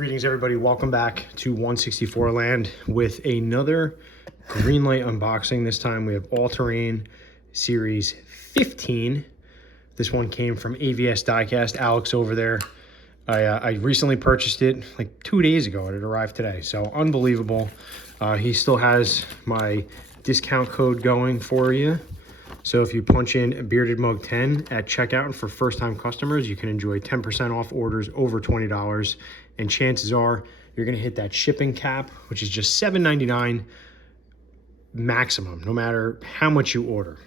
Greetings everybody, welcome back to Onesixtyfourland with another GreenLight unboxing. This time we have all-terrain series 15. This one came from AVS Diecast, Alex over there. I recently purchased it like 2 days ago and it arrived today, so unbelievable. He still has my discount code going for you. So if you punch in Bearded Mug 10 at checkout, and for first-time customers, you can enjoy 10% off orders over $20. And chances are you're going to hit that shipping cap, which is just $7.99 maximum, no matter how much you order.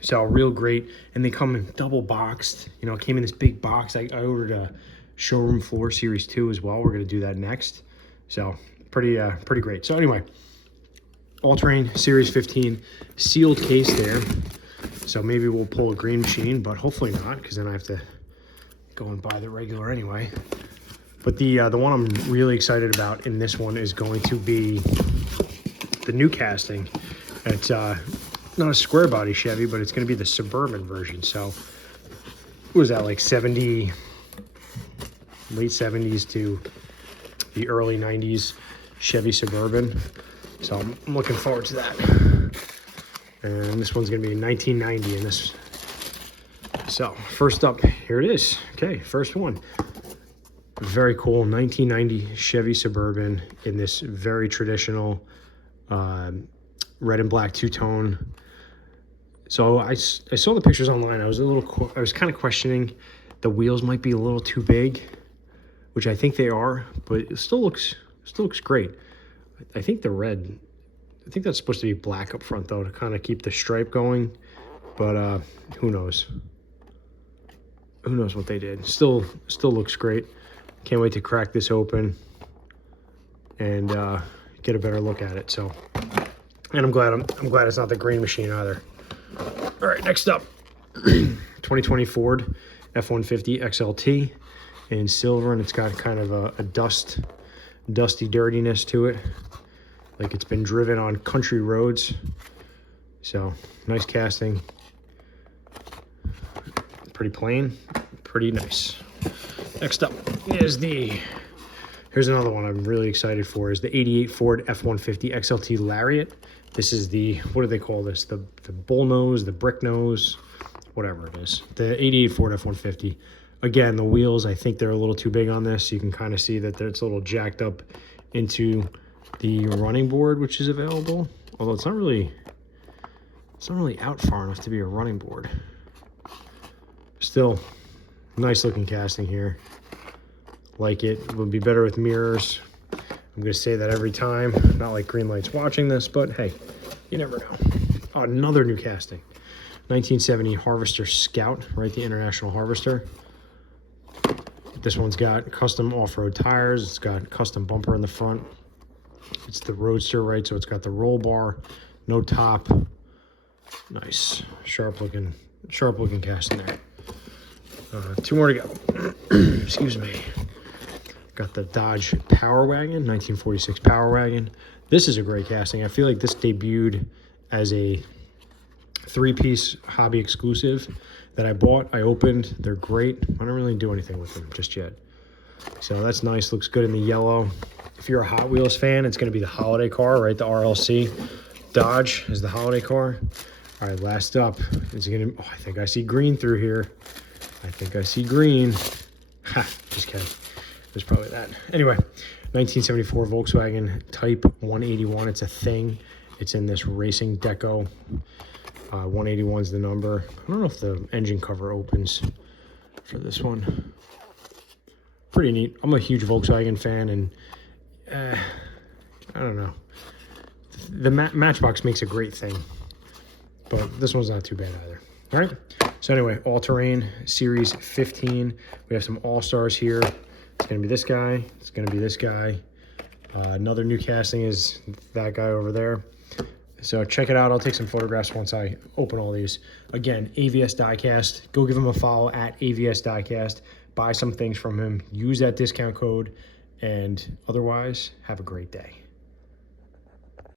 So real great. And they come in double boxed. You know, it came in this big box. I ordered a showroom floor series 2 as well. We're going to do that next. So pretty great. So anyway, all-terrain series 15, sealed case there. So maybe we'll pull a green machine, but hopefully not, because then I have to go and buy the regular anyway. But the one I'm really excited about in this one is going to be the new casting. It's not a square body Chevy, but it's going to be the Suburban version. So what was that, like late 70s to the early 90s Chevy Suburban. So I'm looking forward to that. And this one's gonna be 1990 in this. So first up, here it is. Okay, first one. Very cool, 1990 Chevy Suburban in this very traditional red and black two-tone. So I saw the pictures online. I was kind of questioning the wheels might be a little too big, which I think they are, but it still looks great. I think the red, I think that's supposed to be black up front though, to kind of keep the stripe going, but who knows? Who knows what they did? Still looks great. Can't wait to crack this open and get a better look at it. So, and I'm glad it's not the green machine either. All right, next up, 2020 Ford F-150 XLT in silver, and it's got kind of a dusty dirtiness to it, like it's been driven on country roads. So nice casting, pretty plain, pretty nice. Next up is here's another one I'm really excited for, is the 88 Ford F-150 XLT Lariat. This is the, what do they call this, the bull nose, the brick nose, whatever it is, the 88 Ford F-150. Again, the wheels, I think they're a little too big on this. You can kind of see that it's a little jacked up into the running board, which is available. Although it's not really out far enough to be a running board. Still, nice looking casting here. Like it. It would be better with mirrors. I'm going to say that every time. Not like GreenLight's watching this, but hey, you never know. Oh, another new casting. 1970 Harvester Scout, right? The International Harvester. This one's got custom off-road tires. It's got custom bumper in the front. It's the Roadster, right? So it's got the roll bar, no top. Nice, sharp looking casting there. 2 more to go. Excuse me. Got the Dodge Power Wagon, 1946 Power Wagon. This is a great casting. I feel like this debuted as a 3-piece hobby exclusive that I bought. I opened. They're great. I don't really do anything with them just yet. So that's nice. Looks good in the yellow. If you're a Hot Wheels fan, it's going to be the holiday car, right? The RLC Dodge is the holiday car. All right, last up is going to, oh, I think I see green through here. I think I see green. Ha, just kidding. There's probably that. Anyway, 1974 Volkswagen Type 181. It's a thing. It's in this racing deco. 181 is the number. I don't know if the engine cover opens for this one. Pretty neat. I'm a huge Volkswagen fan, and I don't know. The Matchbox makes a great thing, but this one's not too bad either. All right. So anyway, all-terrain series 15. We have some all-stars here. It's going to be this guy. It's going to be this guy. Another new casting is that guy over there. So check it out. I'll take some photographs once I open all these. Again, AVS Diecast. Go give him a follow at AVS Diecast. Buy some things from him. Use that discount code. And otherwise, have a great day.